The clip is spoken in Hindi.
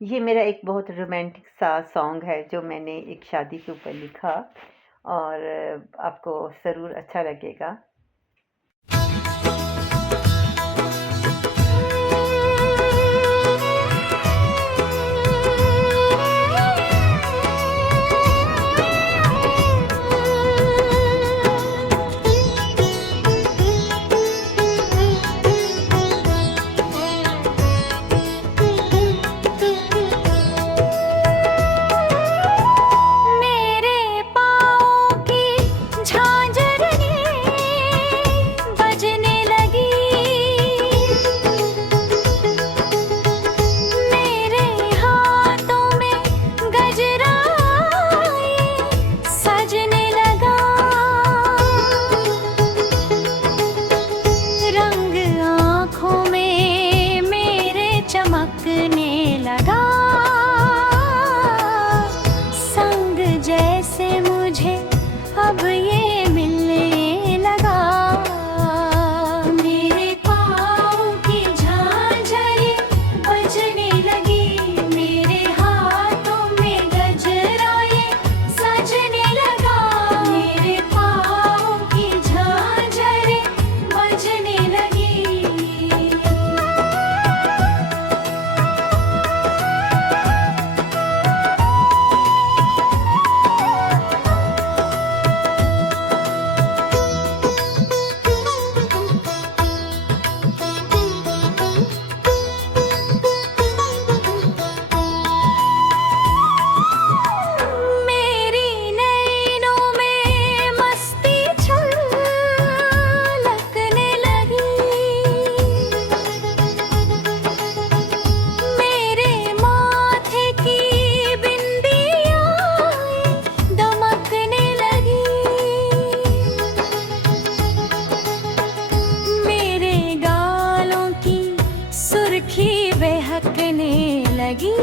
ये मेरा एक बहुत रोमांटिक सा सॉन्ग है जो मैंने एक शादी के ऊपर लिखा और आपको ज़रूर अच्छा लगेगा। मेरे पाँव की झांझरनी बजने लगी, मेरे हाथों में गजरा सजने लगा, रंग आँखों में मेरे चमकने लगा, संग जैसे मुझे अब ये मिलने लगा। मेरे पाँव की झांझरें बजने लगी, मेरे हाथों में गजरा ये सजने लगा, मेरे पाँव की झांझरें बजने लगी। मेरी नैनों में मस्ती छलकने लगी, मेरे माथे की बिंदियाँ दमकने लगी, मेरे गालों की सुर्खी बहकने लगी।